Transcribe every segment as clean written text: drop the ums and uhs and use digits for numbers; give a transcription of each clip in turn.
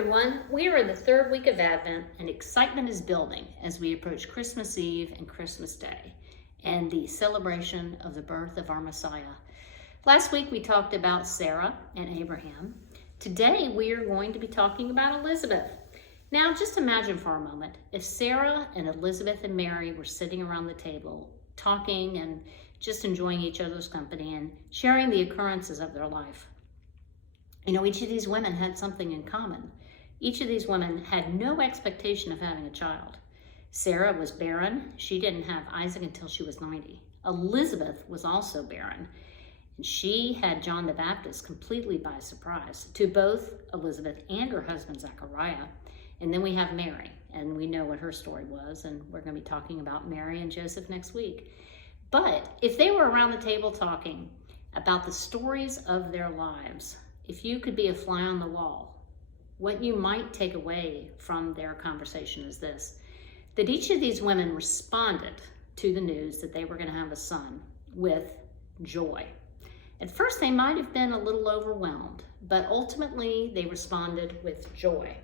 everyone. We are in the third week of Advent, and excitement is building as we approach Christmas Eve and Christmas Day and the celebration of the birth of our Messiah. Last week we talked about Sarah and Abraham. Today we are going to be talking about Elizabeth. Now just imagine for a moment if Sarah and Elizabeth and Mary were sitting around the table talking and just enjoying each other's company and sharing the occurrences of their life. You know, each of these women had something in common. Each of these women had no expectation of having a child. Sarah was barren. She didn't have Isaac until she was 90. Elizabeth was also barren, and she had John the Baptist completely by surprise to both Elizabeth and her husband Zechariah. And then we have Mary, and we know what her story was, and we're going to be talking about Mary and Joseph next week. But if they were around the table talking about the stories of their lives, if you could be a fly on the wall, what you might take away from their conversation is this: that each of these women responded to the news that they were going to have a son with joy. At first, they might have been a little overwhelmed, but ultimately they responded with joy.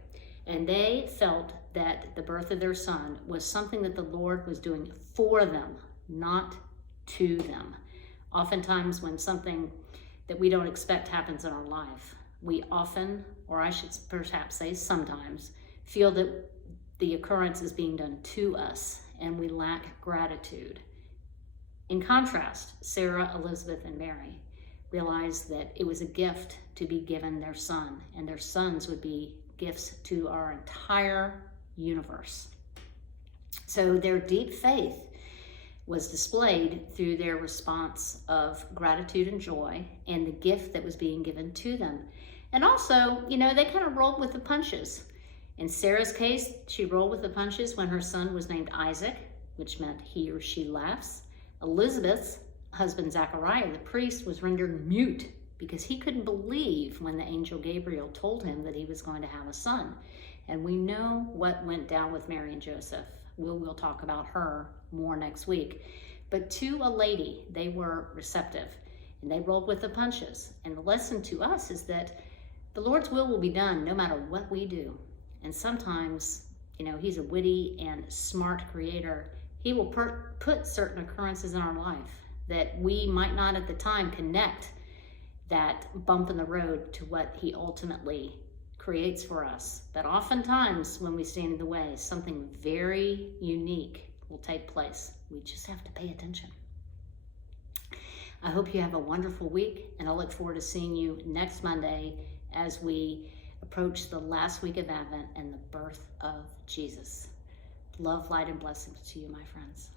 And they felt that the birth of their son was something that the Lord was doing for them, not to them. Oftentimes when something that we don't expect happens in our life, we often, or I should perhaps say sometimes, feel that the occurrence is being done to us and we lack gratitude. In contrast, Sarah, Elizabeth, and Mary realized that it was a gift to be given their son, and their sons would be gifts to our entire universe. So their deep faith was displayed through their response of gratitude and joy and the gift that was being given to them. And also, you know, they kind of rolled with the punches. In Sarah's case, she rolled with the punches when her son was named Isaac, which meant he or she laughs. Elizabeth's husband, Zechariah, the priest, was rendered mute because he couldn't believe when the angel Gabriel told him that he was going to have a son. And we know what went down with Mary and Joseph. We'll talk about her more next week. But to a lady, they were receptive and they rolled with the punches. And the lesson to us is that the Lord's will be done no matter what we do. And sometimes, you know, he's a witty and smart creator. He will put certain occurrences in our life that we might not at the time connect that bump in the road to what he ultimately creates for us. But oftentimes when we stand in the way, something very unique will take place. We just have to pay attention. I hope you have a wonderful week, and I look forward to seeing you next Monday as we approach the last week of Advent and the birth of Jesus. Love, light, and blessings to you, my friends.